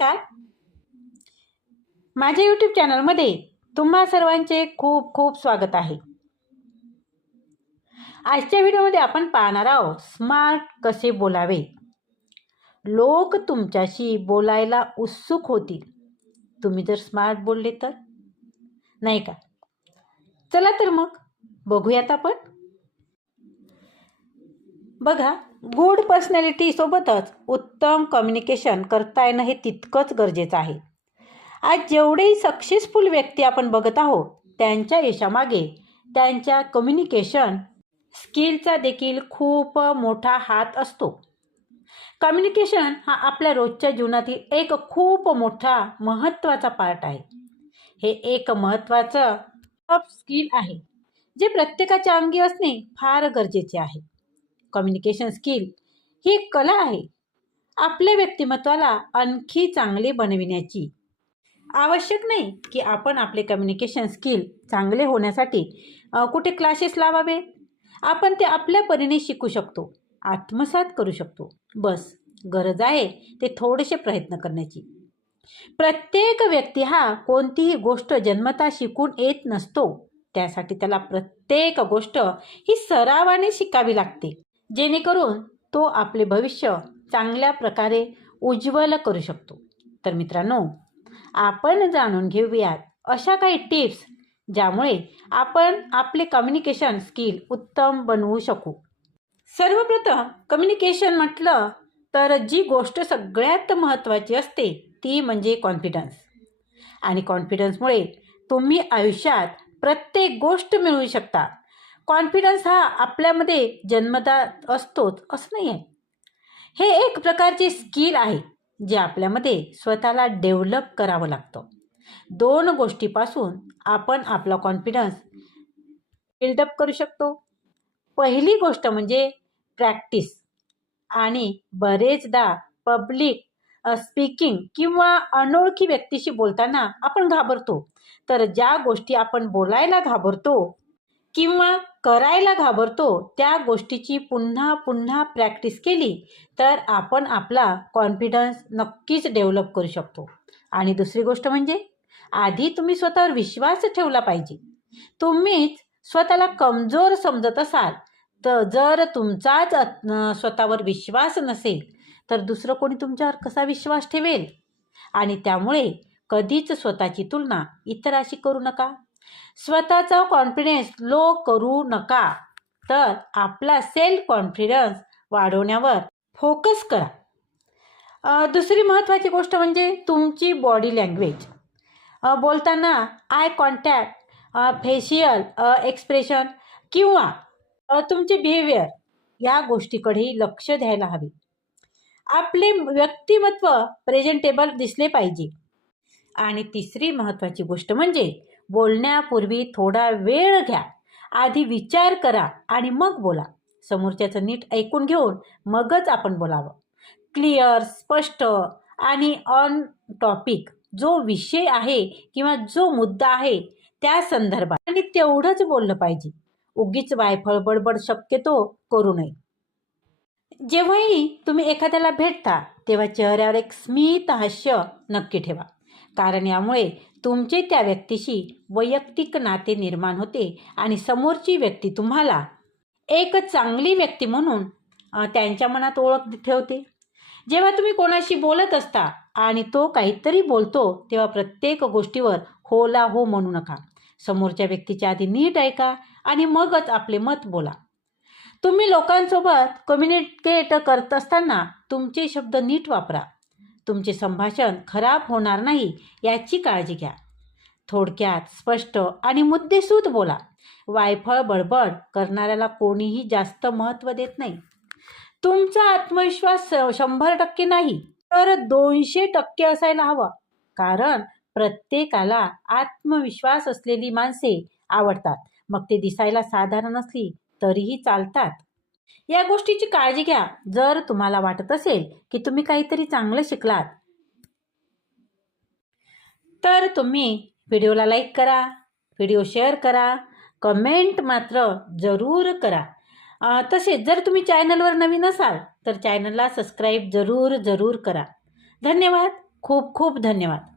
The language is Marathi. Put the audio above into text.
नमस्कार. माझ्या यूट्यूब चॅनलमध्ये तुम्हा सर्वांचे खूप खूप स्वागत आहे. आजच्या व्हिडिओमध्ये आपण पाहणार आहोत स्मार्ट कसे बोलावे? लोक तुमच्याशी बोलायला उत्सुक होतील. तुम्ही जर स्मार्ट बोलले तर? नाही का? चला तर मग बघूयात आपण. बघा गुड पर्सनॅलिटीसोबतच उत्तम कम्युनिकेशन करता येणं हे तितकंच गरजेचं आहे. आज जेवढेही सक्सेसफुल व्यक्ती आपण बघत आहोत त्यांच्या यशामागे त्यांच्या कम्युनिकेशन स्किलचा देखील खूप मोठा हात असतो. कम्युनिकेशन हा आपल्या रोजच्या जीवनातील एक खूप मोठा महत्त्वाचा पार्ट आहे. हे एक महत्त्वाचं स्किल आहे जे प्रत्येकाच्या अंगी असणे फार गरजेचे आहे. कम्युनिकेशन स्किल ही एक कला आहे. आपल्या व्यक्तिमत्वाला आणखी चांगले बनविण्याची. आवश्यक नाही की आपण आपले कम्युनिकेशन स्किल चांगले होण्यासाठी कुठे क्लासेस लावावे. आपण ते आपल्या परीने शिकू शकतो आत्मसात करू शकतो. बस गरज आहे ते थोडेसे प्रयत्न करण्याची. प्रत्येक व्यक्ती हा कोणतीही गोष्ट जन्मता शिकून येत नसतो. त्यासाठी त्याला प्रत्येक गोष्ट ही सरावाने शिकावी लागते. जेणेकरून तो आपले भविष्य चांगल्या प्रकारे उज्ज्वल करू शकतो. तर मित्रांनो आपण जाणून घेऊयात अशा काही टिप्स ज्यामुळे आपण आपले कम्युनिकेशन स्किल उत्तम बनवू शकू. सर्वप्रथम कम्युनिकेशन म्हटलं तर जी गोष्ट सगळ्यात महत्त्वाची असते ती म्हणजे कॉन्फिडन्स आणि कॉन्फिडन्समुळे तुम्ही आयुष्यात प्रत्येक गोष्ट मिळवू शकता. कॉन्फिडन्स हा आपल्यामध्ये जन्मदात असतोच असं नाही आहे हे एक प्रकारचे स्किल आहे जे आपल्यामध्ये स्वतःला डेव्हलप करावं लागतं. दोन गोष्टीपासून आपण आपला कॉन्फिडन्स बिल्डअप करू शकतो. पहिली गोष्ट म्हणजे प्रॅक्टिस आणि बरेचदा पब्लिक स्पीकिंग किंवा अनोळखी व्यक्तीशी बोलताना आपण घाबरतो. तर ज्या गोष्टी आपण बोलायला घाबरतो किंवा करायला घाबरतो त्या गोष्टीची पुन्हा पुन्हा प्रॅक्टिस केली तर आपण आपला कॉन्फिडन्स नक्कीच डेव्हलप करू शकतो. आणि दुसरी गोष्ट म्हणजे आधी तुम्ही स्वतःवर विश्वास ठेवला पाहिजे. तुम्हीच स्वतःला कमजोर समजत असाल तर जर तुमचाच स्वतःवर विश्वास नसेल तर दुसरं कोणी तुमच्यावर कसा विश्वास ठेवेल? आणि त्यामुळे कधीच स्वतःची तुलना इतराशी करू नका. स्वतःचा कॉन्फिडन्स लो करू नका. तर आपला सेल्फ कॉन्फिडन्स वाढवण्यावर फोकस करा. दुसरी महत्त्वाची गोष्ट म्हणजे तुमची बॉडी लँग्वेज बोलताना आय कॉन्टॅक्ट फेशियल एक्सप्रेशन किंवा तुमचे बिहेवियर या गोष्टीकडेही लक्ष द्यायला हवे. आपले व्यक्तिमत्व प्रेझेंटेबल दिसले पाहिजे. आणि तिसरी महत्त्वाची गोष्ट म्हणजे बोलण्यापूर्वी थोडा वेळ घ्या. आधी विचार करा आणि मग बोला. समोरच्याचं नीट ऐकून घेऊन मगच आपण बोलावं. क्लिअर स्पष्ट आणि ऑन टॉपिक जो विषय आहे किंवा जो मुद्दा आहे त्या संदर्भात. आणि तेवढंच बोललं पाहिजे. उगीच वायफळ बडबड शक्यतो करू नये. जेव्हाही तुम्ही एखाद्याला भेटता तेव्हा चेहऱ्यावर एक स्मित हास्य नक्की ठेवा. कारण यामुळे तुमचे त्या व्यक्तीशी वैयक्तिक नाते निर्माण होते आणि समोरची व्यक्ती तुम्हाला एक चांगली व्यक्ती म्हणून त्यांच्या मनात ओळख ठेवते. जेव्हा तुम्ही कोणाशी बोलत असता आणि तो काहीतरी बोलतो तेव्हा प्रत्येक गोष्टीवर होला हो म्हणू नका. समोरच्या व्यक्तीच्या आधी नीट ऐका आणि मगच आपले मत बोला. तुम्ही लोकांसोबत कम्युनिकेट करत असताना तुमचे शब्द नीट वापरा. तुमचे संभाषण खराब होणार नाही याची काळजी घ्या. थोडक्यात स्पष्ट आणि मुद्देसूद बोला. वायफळ बडबड करणाऱ्याला कोणीही जास्त महत्त्व देत नाही. तुमचा आत्मविश्वास शंभर टक्के नाही तर दोनशे टक्के असायला हवा. कारण प्रत्येकाला आत्मविश्वास असलेली माणसे आवडतात. मग ते दिसायला साधारण असली तरीही चालतात. या गोष्टीची काळजी घ्या. जर तुम्हाला वाटत असेल की तुम्ही काहीतरी चांगलं शिकलात तर तुम्ही व्हिडिओला लाईक करा व्हिडिओ शेअर करा कमेंट मात्र जरूर करा. तसेच जर तुम्ही चॅनलवर नवीन असाल तर चॅनलला सबस्क्राईब जरूर जरूर करा. धन्यवाद. खूप खूप धन्यवाद.